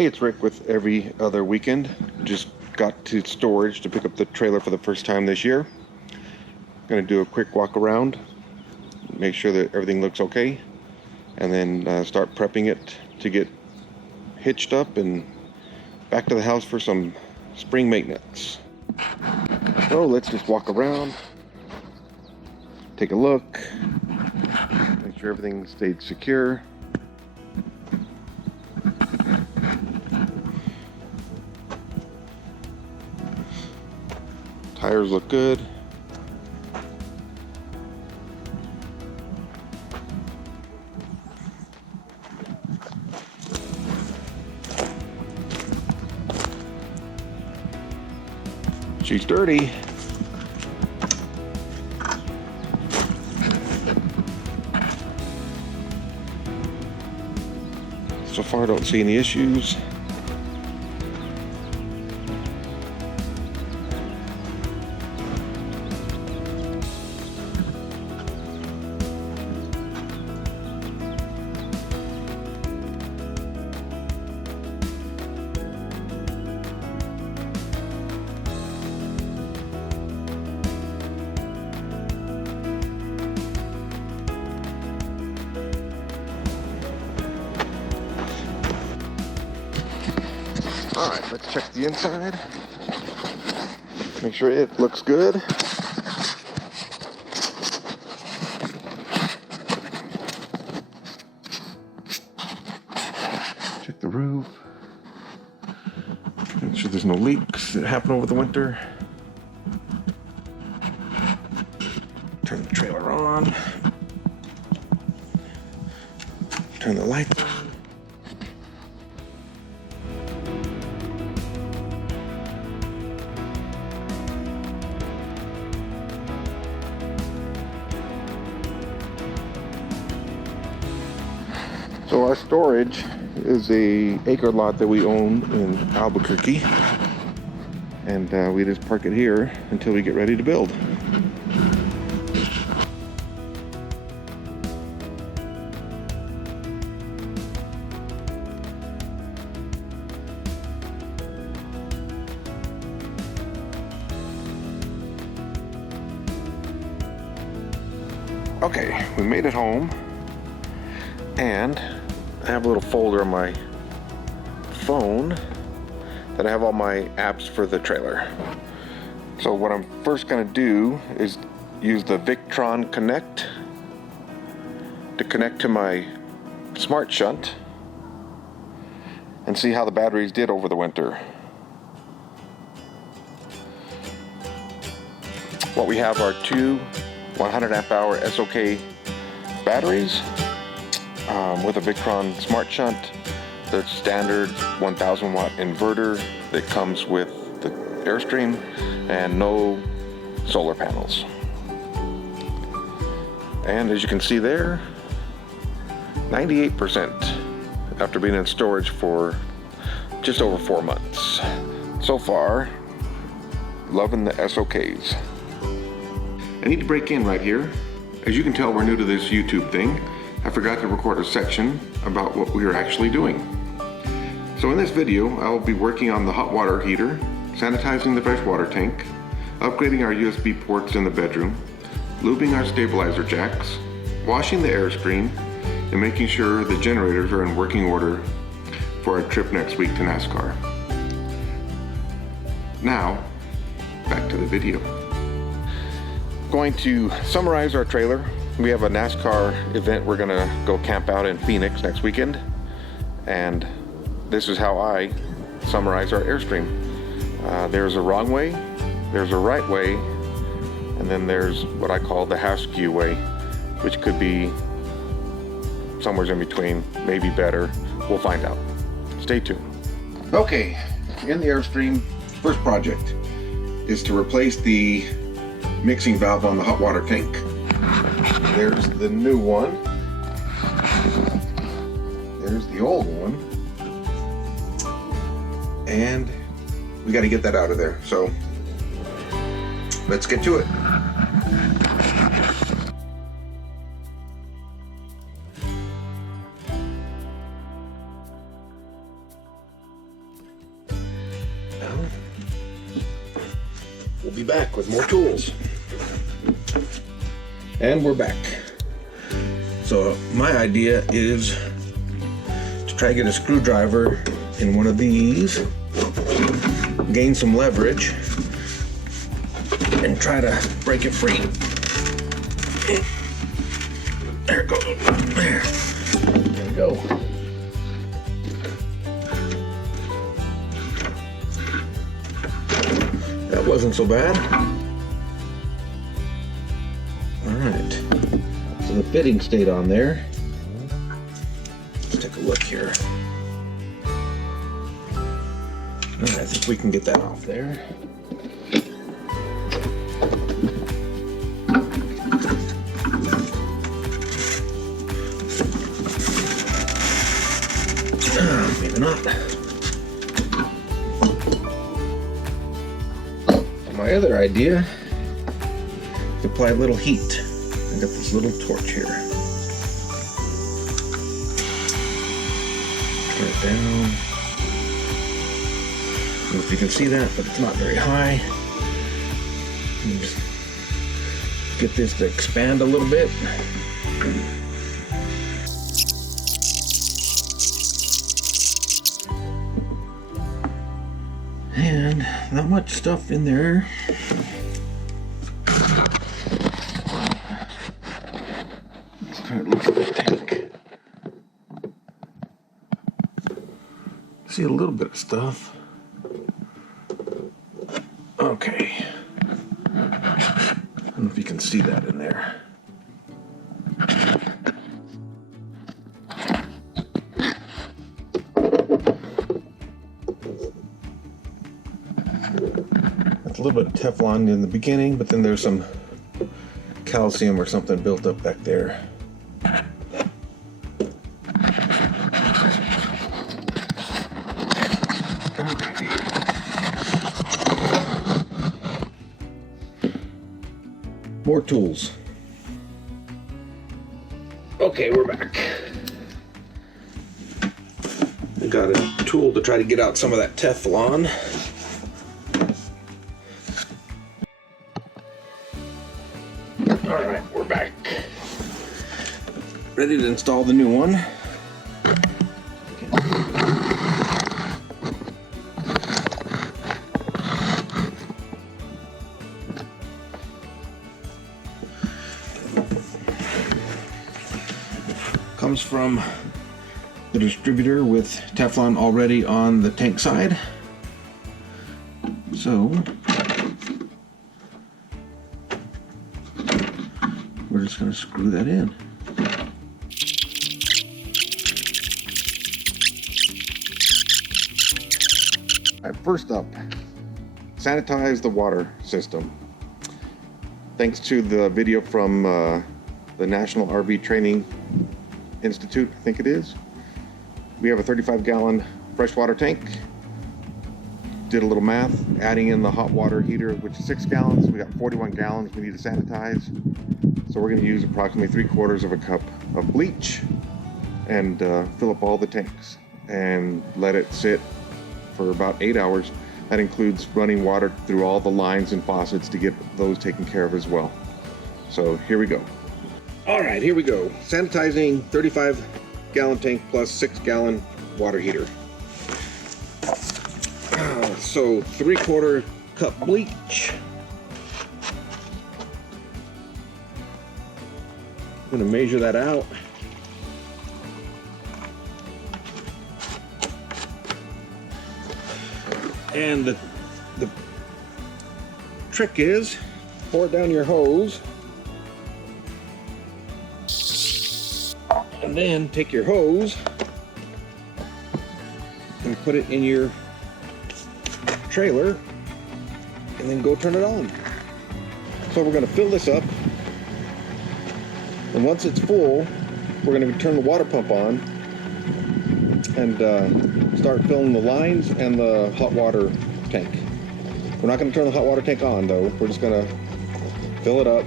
Hey, it's Rick with Every Other Weekend. Just got to storage to pick up the trailer for the first time this year. Gonna do a quick walk around, make sure that everything looks okay, and then start prepping it to get hitched up and back to the house for some spring maintenance. So let's just walk around, take a look, make sure everything stayed secure. Tires look good. She's dirty. So far, I don't see any issues. Alright, let's check the inside. Make sure it looks good. Check the roof. Make sure there's no leaks that happen over the winter. Turn the trailer on. Turn the lights on. So our storage is a acre lot that we own in Albuquerque, and we just park it here until we get ready to build. Okay, we made it home, and I have a little folder on my phone that I have all my apps for the trailer. So what I'm first going to do is use the Victron Connect to connect to my smart shunt and see how the batteries did over the winter. What we have are two 100 amp hour SOK batteries with a Victron smart shunt, the standard 1000 watt inverter that comes with the Airstream, and no solar panels. And as you can see there, 98% after being in storage for just over 4 months. So far, loving the SOKs. I need to break in right here. As you can tell, we're new to this YouTube thing. I forgot to record a section about what we are actually doing. So in this video, I will be working on the hot water heater, sanitizing the freshwater tank, upgrading our USB ports in the bedroom, lubing our stabilizer jacks, washing the Airstream, and making sure the generators are in working order for our trip next week to NASCAR. Now, back to the video. Going to summarize our trailer. We have a NASCAR event. We're gonna go camp out in Phoenix next weekend, and this is how I summarize our Airstream. There's a wrong way, there's a right way, and then there's what I call the half skew way, which could be somewhere in between, maybe better. We'll find out. Stay tuned. Okay, in the Airstream, first project is to replace the mixing valve on the hot water tank. There's the new one. There's the old one. And we got to get that out of there. So let's get to it. we'll be back with more tools. And we're back. So my idea is to try to get a screwdriver in one of these, gain some leverage, and try to break it free. There it goes. There we go. That wasn't so bad. All right. So the fitting stayed on there. Let's take a look here. All right, I think we can get that off there. Maybe not. My other idea is to apply a little heat. I got this little torch here. Turn it down. I don't know if you can see that, but it's not very high. Just get this to expand a little bit. And not much stuff in there. Let's try to look at the tank. See a little bit of stuff. Okay. I don't know if you can see that in there. A little bit of Teflon in the beginning, but then there's some calcium or something built up back there. Okay. More tools. Okay, we're back. I got a tool to try to get out some of that Teflon. Alright, we're back. Ready to install the new one. Comes from the distributor with Teflon already on the tank side. So we're just going to screw that in. All right, first up, sanitize the water system. Thanks to the video from the National RV Training Institute, I think it is. We have a 35-gallon freshwater tank. Did a little math, adding in the hot water heater, which is 6 gallons. We got 41 gallons we need to sanitize. So we're going to use approximately 3/4 of a cup of bleach and fill up all the tanks and let it sit for about 8 hours. That includes running water through all the lines and faucets to get those taken care of as well. So here we go. All right, here we go. Sanitizing 35-gallon tank plus 6-gallon water heater. So 3/4 cup bleach. I'm going to measure that out. And the trick is, pour it down your hose. And then take your hose and put it in your trailer and then go turn it on. So we're going to fill this up, and once it's full, we're going to turn the water pump on and start filling the lines and the hot water tank. We're not going to turn the hot water tank on though. We're just going to fill it up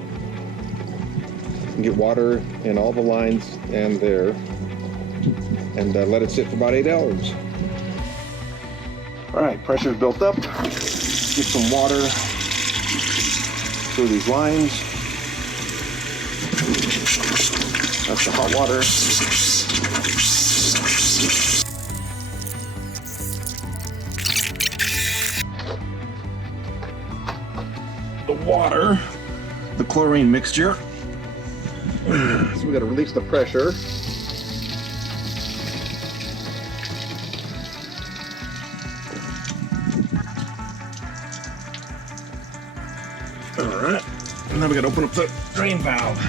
and get water in all the lines and there, and let it sit for about 8 hours. All right, pressure's built up. Get some water through these lines. That's the hot water. The water, the chlorine mixture. So we got to release the pressure. All right, and then we got to open up the drain valve.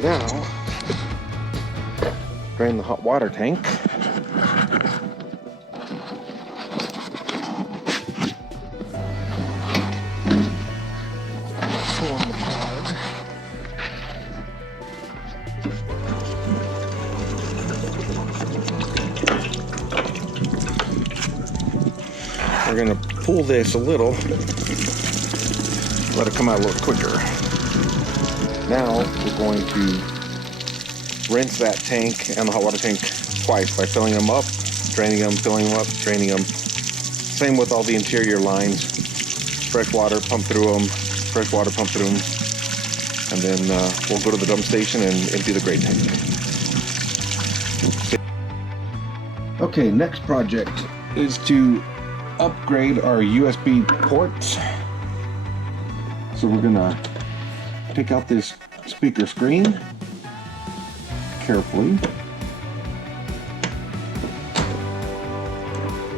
Now, drain the hot water tank. Pull on the plug. We're going to pull this a little, let it come out a little quicker. Now we're going to rinse that tank and the hot water tank twice by filling them up, draining them, filling them up, draining them. Same with all the interior lines. Fresh water, pump through them, fresh water, pump through them. And then we'll go to the dump station and empty the gray tank. Okay, next project is to upgrade our USB ports. So we're gonna take out this speaker screen carefully.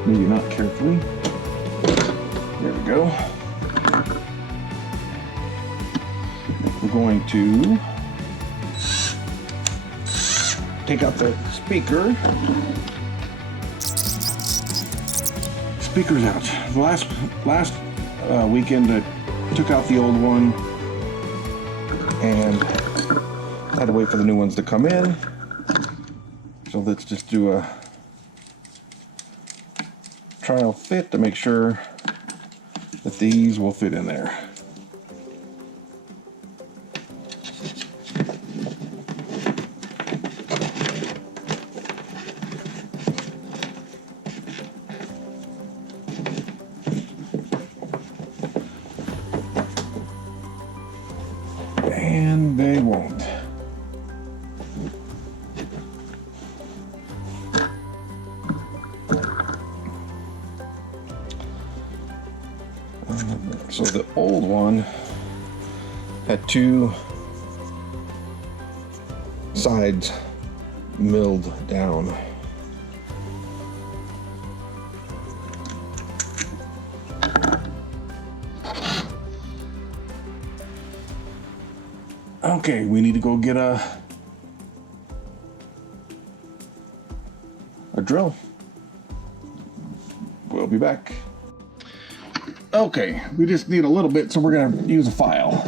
Maybe not carefully. There we go. We're going to take out the speaker. Speaker's out. The last weekend I took out the old one and I had to wait for the new ones to come in. So let's just do a trial fit to make sure that these will fit in there. And they won't. So the old one had two sides milled down. Okay, we need to go get a drill. We'll be back. Okay, we just need a little bit, so we're gonna use a file.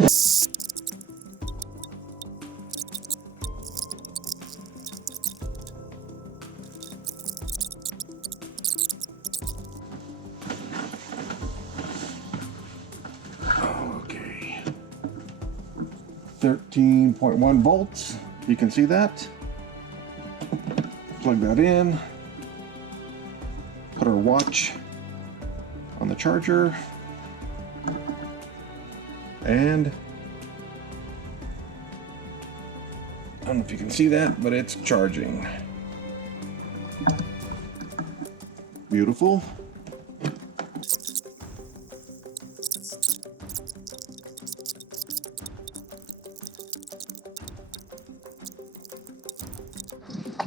Okay. 13.1 volts. You can see that. Plug that in. Put our watch on the charger. And I don't know if you can see that, but it's charging. Beautiful.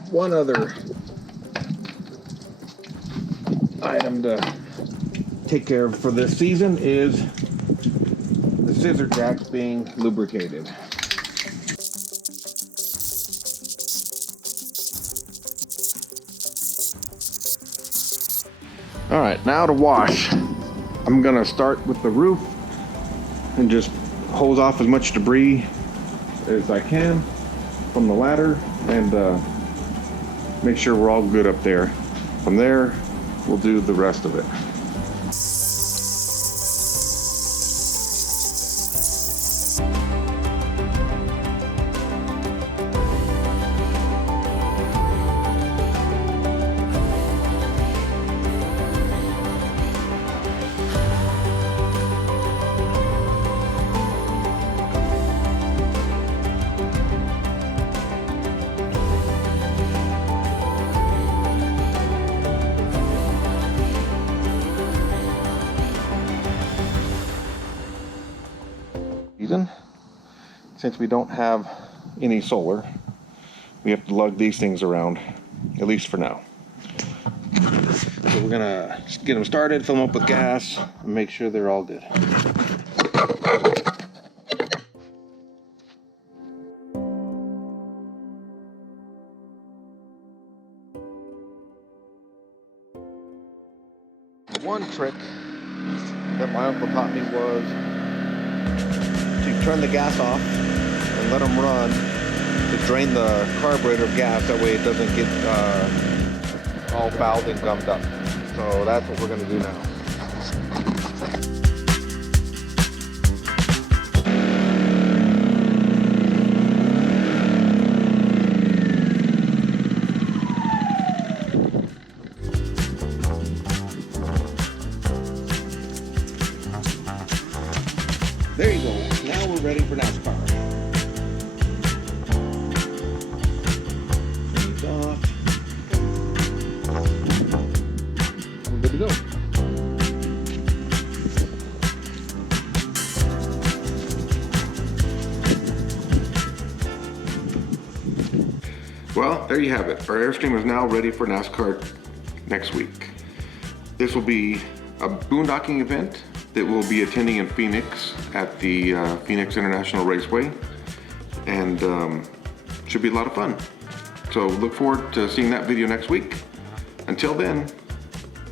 One other item to take care of for this season is the scissor jacks being lubricated. All right, now to wash. I'm gonna start with the roof and just hose off as much debris as I can from the ladder and make sure we're all good up there. From there, we'll do the rest of it. Since we don't have any solar, we have to lug these things around, at least for now. So we're gonna get them started, fill them up with gas, and make sure they're all good. One trick that my uncle taught me was to turn the gas off and let them run to drain the carburetor of gas. That way it doesn't get all fouled and gummed up. So that's what we're going to do now. There you go. Now we're ready for NASCAR. Turn these off. We're good to go. Well, there you have it. Our Airstream is now ready for NASCAR next week. This will be a boondocking event that we'll be attending in Phoenix at the Phoenix International Raceway, and should be a lot of fun. So look forward to seeing that video next week. Until then,